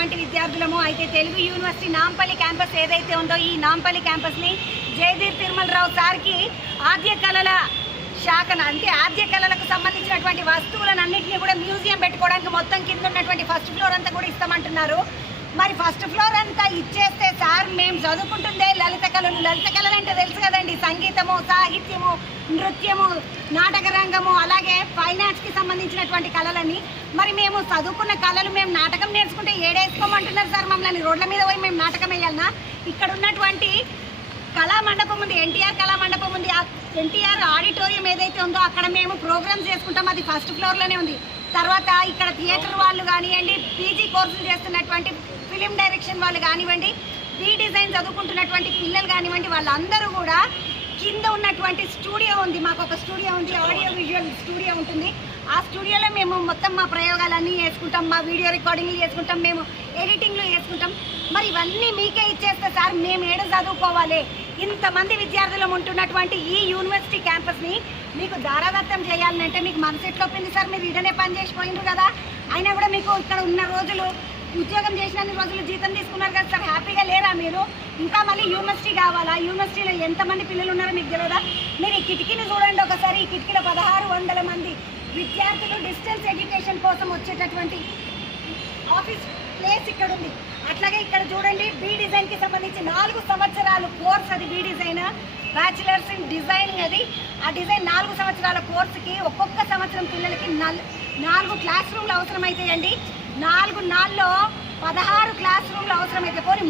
ఉన్నటువంటి విద్యార్థులము. అయితే Telugu university Nampally campus ఏదైతే ఉందో ఈ నాంపల్లి క్యాంపస్ని జయదీర్ తిరుమలరావు సార్కి ఆద్య కళల శాఖను అంటే ఆద్య కళలకు సంబంధించినటువంటి వస్తువులను అన్నింటినీ కూడా మ్యూజియం పెట్టుకోవడానికి మొత్తం కింద ఉన్నటువంటి ఫస్ట్ ఫ్లోర్ అంతా కూడా ఇస్తామంటున్నారు. మరి ఫస్ట్ ఫ్లోర్ అంతా ఇచ్చేస్తే సార్ మేము చదువుకుంటుందే లలిత కళలు అంటే తెలుసు కదండి, సంగీతము, సాహిత్యము, నృత్యము, నాటక రంగము, అలాగే ఫైన్ ఆర్ట్స్కి సంబంధించినటువంటి కళలని. మరి మేము చదువుకున్న కళలు మేము నాటకం నేర్చుకుంటే ఏడేసుకోమంటున్నారు సార్ మమ్మల్ని. రోడ్ల మీద పోయి మేము నాటకం వేయాలన్నా? ఇక్కడ ఉన్నటువంటి కళామండపం ఉంది, ఎన్టీఆర్ కళామండపం ఉంది. ఆ ఎన్టీఆర్ ఆడిటోరియం ఏదైతే ఉందో అక్కడ మేము ప్రోగ్రామ్స్ చేసుకుంటాం, అది ఫస్ట్ ఫ్లోర్లోనే ఉంది. తర్వాత ఇక్కడ థియేటర్ వాళ్ళు కానివ్వండి, పీజీ కోర్సులు చేస్తున్నటువంటి ఫిలిం డైరెక్షన్ వాళ్ళు కానివ్వండి, బీ డిజైన్ చదువుకుంటున్నటువంటి పిల్లలు కానివ్వండి, వాళ్ళందరూ కూడా కింద ఉన్నటువంటి స్టూడియో ఉంది. మాకు ఒక స్టూడియో ఉంది, ఆడియో విజువల్ స్టూడియో ఉంటుంది. ఆ స్టూడియోలో మేము మొత్తం మా ప్రయోగాలన్నీ చేసుకుంటాం, మా వీడియో రికార్డింగ్లు చేసుకుంటాం, మేము ఎడిటింగ్లు చేసుకుంటాం. మరి ఇవన్నీ మీకే ఇచ్చేస్తే సార్ మేము ఏడ చదువుకోవాలి? ఇంతమంది విద్యార్థులు ఉంటున్నటువంటి ఈ యూనివర్సిటీ క్యాంపస్ని మీకు దారాదత్తం చేయాలని అంటే మీకు మనసు ఎట్లా ఒప్పింది సార్? మీరు ఇడనే పని చేసిపోయినారు కదా, అయినా కూడా మీకు ఇక్కడ ఉన్న రోజులు ఉద్యోగం చేసినన్ని రోజులు జీతం తీసుకున్నారు కదా సార్, హ్యాపీగా లేరా మీరు? ఇంకా మళ్ళీ యూనివర్సిటీ కావాలా? యూనివర్సిటీలో ఎంతమంది పిల్లలు ఉన్నారో మీకు తెలియదా? మీరు ఈ కిటికీని చూడండి ఒకసారి. ఈ కిటికీలో 1600 మంది విద్యార్థులు డిస్టెన్స్ ఎడ్యుకేషన్ కోసం వచ్చేటటువంటి ఆఫీస్ ప్లేస్ ఇక్కడ ఉంది. అట్లాగే ఇక్కడ చూడండి, బీ డిజైన్కి సంబంధించి 4 సంవత్సరాలు కోర్స్, అది B design bachelors in designing. అది ఆ డిజైన్ 4 సంవత్సరాల కోర్సుకి ఒక్కొక్క సంవత్సరం పిల్లలకి 4 క్లాస్ రూమ్లు అవసరమవుతాయండి. 4 నాళ్ళలో 16 క్లాస్ రూమ్లు అవసరమైతే, పోనీ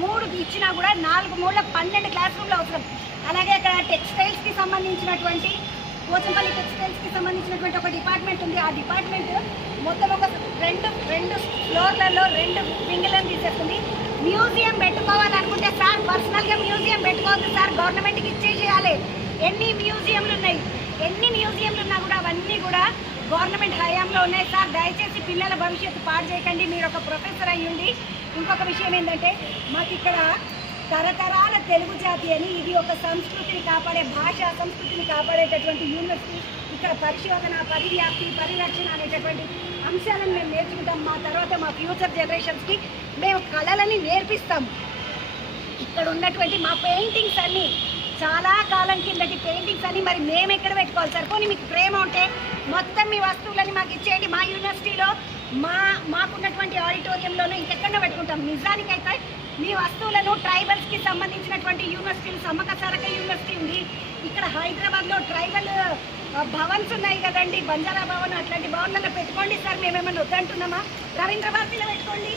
3 ఇచ్చినా కూడా 4 3 12 క్లాస్ రూమ్లు అవసరం. అలాగే అక్కడ టెక్స్టైల్స్కి సంబంధించినటువంటి పోచంపల్లి టెక్స్టైల్స్కి సంబంధించినటువంటి ఒక డిపార్ట్మెంట్ ఉంది. ఆ డిపార్ట్మెంట్ మొత్తం ఒక రెండు ఫ్లోర్లలో 2 వింగులను తీసేస్తుంది. మ్యూజియం పెట్టుకోవాలనుకుంటే సార్ పర్సనల్గా మ్యూజియం పెట్టుకోవద్దు సార్, గవర్నమెంట్కి ఇచ్చేసేయాలి. ఎన్ని మ్యూజియంలు ఉన్నా కూడా అవన్నీ కూడా గవర్నమెంట్ హయాంలో ఉన్నాయి సార్. దయచేసి పిల్లల భవిష్యత్తు పాడు చేయకండి. మీరు ఒక ప్రొఫెసర్ అయ్యుండి. ఇంకొక విషయం ఏంటంటే, మాకు ఇక్కడ తరతరాల తెలుగు జాతి అని, ఇది ఒక సంస్కృతిని కాపాడే, భాషా సంస్కృతిని కాపాడేటటువంటి యూనివర్సిటీ. ఇక్కడ పరిశోధన, పరివ్యాప్తి, పరిరక్షణ అనేటటువంటి అంశాలను మేము నేర్చుకుంటాం. మా తర్వాత మా ఫ్యూచర్ జనరేషన్స్కి మేము కళలని నేర్పిస్తాం. ఇక్కడ ఉన్నటువంటి మా పెయింటింగ్స్ అన్నీ చాలా కాలం కిందటి పెయింటింగ్స్ అన్నీ మరి మేము ఎక్కడ పెట్టుకోవాలి సార్? పోనీ మీకు ప్రేమ ఉంటే మొత్తం మీ వస్తువులని మాకు ఇచ్చేయండి. మా యూనివర్సిటీలో మాకున్నటువంటి ఆడిటోరియంలోనూ ఇంకెక్కడో పెట్టుకుంటాం. నిజానికైతే మీ వస్తువులను ట్రైబల్స్కి సంబంధించినటువంటి యూనివర్సిటీలు, సమ్మక సారక యూనివర్సిటీ ఉంది. ఇక్కడ హైదరాబాద్లో ట్రైబల్ భవన్స్ ఉన్నాయి కదండి, బంజారా భవన్, అట్లాంటి భవన్లలో పెట్టుకోండి సార్. మేమేమన్నా వద్దంటున్నామా? రవీంద్ర భారతిలో పెట్టుకోండి.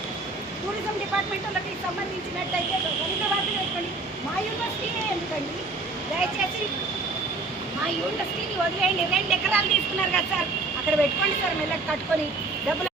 టూరిజం డిపార్ట్మెంట్ వాళ్ళకి సంబంధించినట్లయితే రవీంద్ర భారతిలో పెట్టుకోండి. మా యూనివర్సిటీనే ఎందుకండి? దయచేసి మా యూనివర్సిటీని వదిలేయండి. 2 ఎకరాలు తీసుకున్నారు కదా సార్, అక్కడ పెట్టుకోండి సార్. మెల్లకి కట్టుకొని డబ్బులు